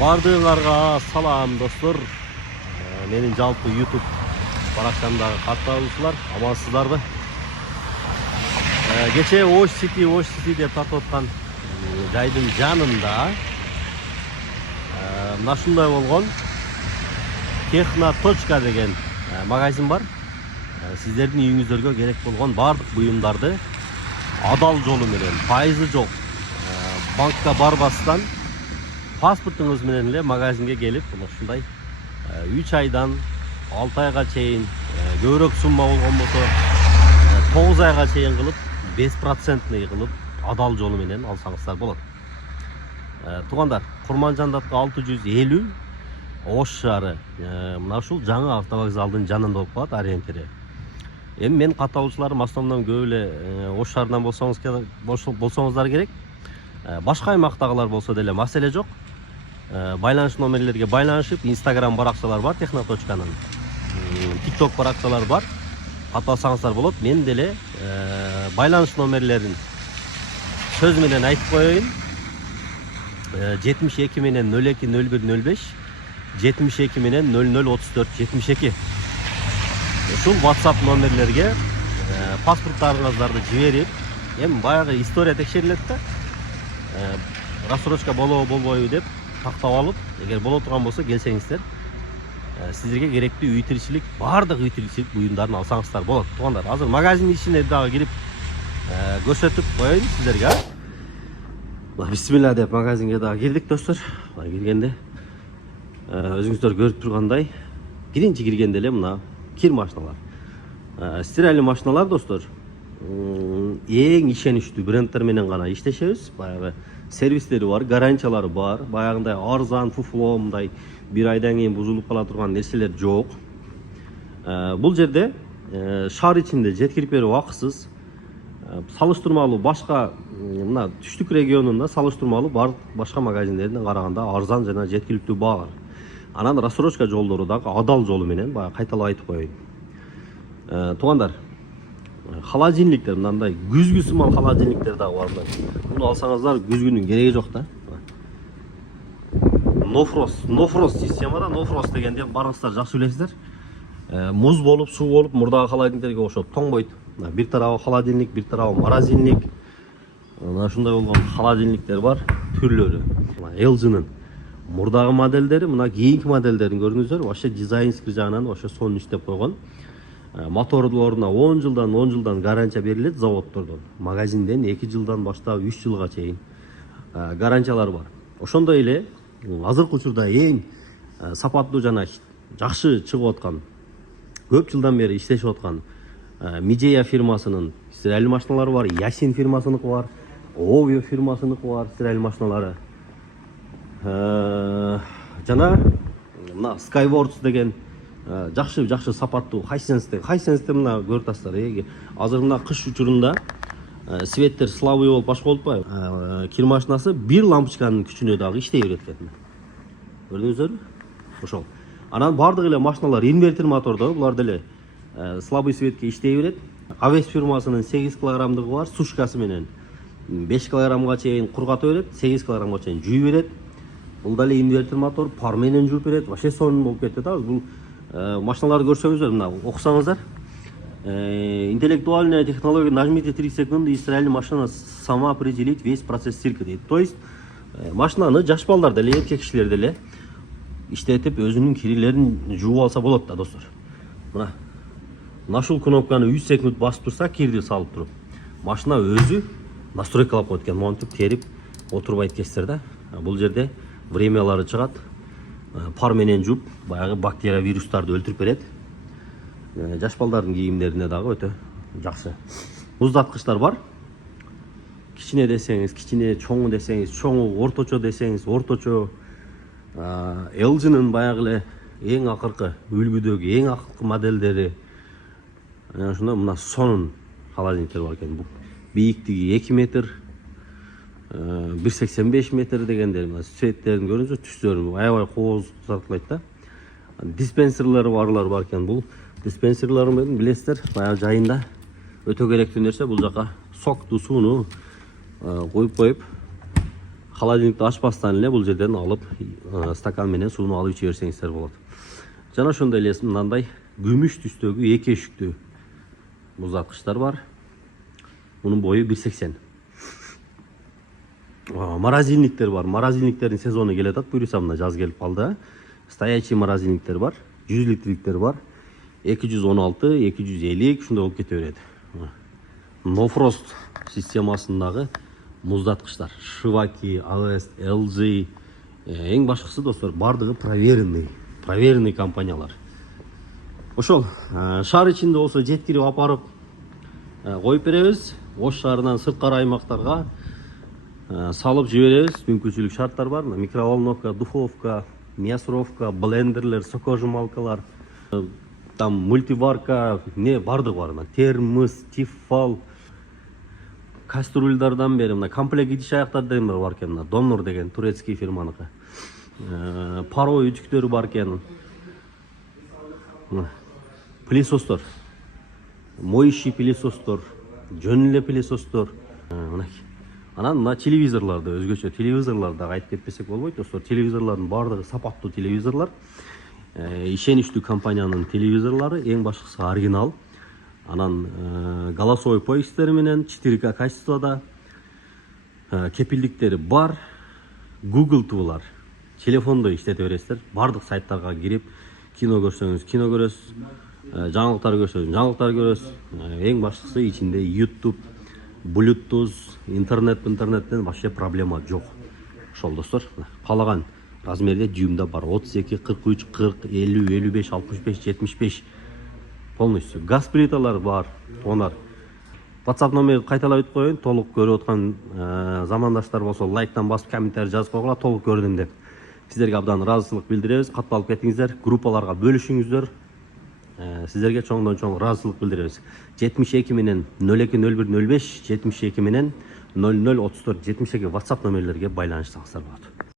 Бардığınlarga салам достор. Менин жалпы YouTube баракчамдагы катталуучулар, амансыздарбы? Кече Ош City деп тартып аткан жайдын жанында мына ушундай болгон Техноточка деген магазин бар. Сиздердин үйүңүздөргө керек болгон бардык буюмдарды адал жолу менен, пайызы жок, банкка барбастан паспортуңуз менен эле магазинге келип, ушундай 3 айдан 6 айга чейин, көбүрөөк сумма болгон болсо 9 айга чейин кылып, 5% кылып, адал жолу менен алсаңыздар болот. Туугандар, Курманжандатка 650 Ош шаары, мына ушул жаңы автовокзалдын жанында болуп калат, ориентири. Эми мен катталуучуларым основном көп эле Ош шаарынан болсоңуздар керек. Башка аймактагылар болсо деле маселе жок. Байланыш номерлерге байланышып, Instagram баракчалар бар Техноточканын, TikTok баракчалар бар. Катталсаңыздар болот. Мен деле байланыш номерлерин сөз менен айтып коеюн. 72 менен 02 01 05, 72 менен 00 34 72. Ушул WhatsApp номерлерге паспорттарыңыздарды жиберип, эми баягы история текшерилет да. Рассрочка болбойбу деп тактап алып, эгер боло турган болсо келсеңиздер, сиздерге керектүү үй тиричилик, бардык үй тиричилик буюмдарын алсаңыздар болот. Туугандар, азыр магазин ичине дагы кирип көрсөтүп коеюн сиздерге. Бисмилла деп магазинге дагы кирдик достор. Киргенде өзүңүздөр көрүп тургандай, биринчи киргенде эле мына кир машиналар. Стиральный машиналар достор. Эң ишеничтүү брендтер менен гана иштешебиз. Баягы сервистери бар, гарантиялары бар. Баягындай арзан, фуфло, мындай бир айдан кийин бузулуп кала турган нерселер жок. Бул жерде шаар ичинде жеткирип берүү акысыз. Салыштырмалуу башка мына түштүк регионунда салыштырмалуу башка магазиндерден караганда арзан жана жеткиликтүү баалар. Анан рассрочка жолдору дагы адал жолу менен баягы кайталап айтып коеюн. Туугандар, холодильниктер мындай күзгү сымал холодильниктер дагы бар. Муну алсаңыздар күзгүнүн кереги жок да. No-frost системада, no-frost дегенде барыңыздар жакшы билесиздер. Муз болуп, суу болуп, мурдагы холодильниктерге окшоп тоңбойт. Бир тарабы холодильник, бир тарабы морозильник. Мына ушундай болгон холодильниктер бар, түрлөрү. LG'нын мурдагы модельдери, мына кийинки модельдерин көрдүңүздөр, вообще дизайнский жагынан вообще сонун иштеп койгон. Моторлоруна 10 жылдан гарантия берилет заводдордон. Магазинден 2 жылдан баштап 3 жылга чейин гарантиялар бар. Ошондой эле азыркы учурда эң сапаттуу жана жакшы чыгып аткан, көп жылдан бери иштешип аткан Midea фирмасынын стиральный машиналары бар, Yasin фирмасыныкы бар, Ovio фирмасыныкы бар стиральный машиналары. Жана мына Skyworks деген жакшы сапаттуу Hisense мына көрүп атасыздар. Азыр мына кыш учурунда светтер слабый болуп башка болуп атпайбы? Кир машинасы бир лампочканын күчүнө дагы иштей берет экен. Көрдүңүздөрбү? Ошол. Анан бардык эле машиналар инвертер мотордо, булар деле слабый светке иштей берет. Aves фирмасынын 8 килограммдыгы бар, сушкасы менен 5 килограммга чейин кургата берет, 8 килограммга чейин жууй берет. Бул деле инвертер мотор, пар менен жууп берет. Вообще сонун болуп кетти да. Бул машиналарды көрсөңүздөр, мына окусаңыздар. Интеллектуальная технология, нажмите 3 секунды, и стиральная машина сама определит весь процесс стирки дейт. То есть машинаны жаш балдар деле, эркек кишилер деле иштетип өзүнүн кирилерин жууп алса болот да достор. Мына ушул кнопканы 3 секунд басып турса, кирди салып туруп, машина өзү настройкалап коет экен, монтип терип отурбайт экенсиздер да. Бул жерде времялары чыгат, пар менен жууп, баягы бактерия, вирустарды өлтүрүп берет. Жаш балдардын кийимдерине дагы өтө жакшы. Муздаткычтар бар. Кичине десеңиз, кичине, чоңу десеңиз, чоңу, орточо десеңиз, орточо. LG'нын баягы эле эң акыркы үлгүдөгү, эң акыркы модельдери. Ошондо мына сонун холодильниктер бар экен. Бийиктиги 2 метр, 1,85 метр дегендер, мына цветтерин көрүңүздөр, түстөрүн аябай кооз зартлайт да. Диспенсерлери бар экен. Бул диспенсерлерин билесиздер, баягы жайында өтө керектүү нерсе. Бул жака сокту сууну коюп холодильникти ачпастан эле бул жерден алып стакан менен сууну алып иче берсеңиздер болот. Жана ошондой эле мындай күмүш түстөгү эки эшиктүү муздаткычтар бар. Мунун бою 1,80. Морозильниктер бар. Морозильниктердин сезону келет ат. Буюрса мына жаз келип калды. Стоячий морозильниктер бар. 100 литрликтер бар. 216, 250 ушундай болуп кете берет. No Frost системасындагы муздаткычтар. Шиваки, Авест, LG, эң башкысы достор бардыгы проверенный компаниялар. Ошол шаар ичинде болсо жеткирип апарып коюп беребиз. Ош шаарынан сырткары аймактарга салып жиберебиз. Мүмкүнчүлүк шарттар бар. Микроволновка, духовка, мясоровка, блендерлер, сокожималкалар, там мультиварка, не бардык бар. Термос, тефал, кастрюльдардан бери мына комплект идиш аяктардан бери бар экен. Донор деген турецкий фирманыкы. Парой үтүктөрү бар экен. Пылесостор, моющий пылесостор, жөн эле пылесостор. Анан мына телевизорларды өзгөчө телевизорларды айтып кетпесек болбойт достор. Телевизорлардын баардыгы сапаттуу телевизорлар. Ишеничтүү компаниянын телевизорлору, эң башкысы оригинал. Анан голосовой поисктери менен 4К качествода, кепилдиктери бар. Google туулар телефондо иштете бересиздер. Бардык сайттарга кирип кино көрсөңүз кино көрөсүз, жаңылыктар көрсөңүз жаңылыктар көрөсүз. Эң башкысы ичинде YouTube, Bluetooth, интернеттен вообще проблема жок. Ошол достор, каалаган размерде дюймда бар. 32, 43, 40, 50, 55, 65, 75 полностью. Газ плиталар бар. Онар WhatsApp номерди кайталап өтүп коеюн. Толук көрүп аткан замандаштар болсо лайктан басып комментарий жазып койгула, толук көрдүм деп. Сиздерге абдан ыраазычылык билдиребиз. Катталып кетиңиздер, группаларга бөлүшүңүздөр. Сиздерге чоңдон чоң ыраазычылык билдиребиз. 72 менен 02 01 05, 72 менен 00 34 72 WhatsApp номерлерге байланыштырсаңыздар болот.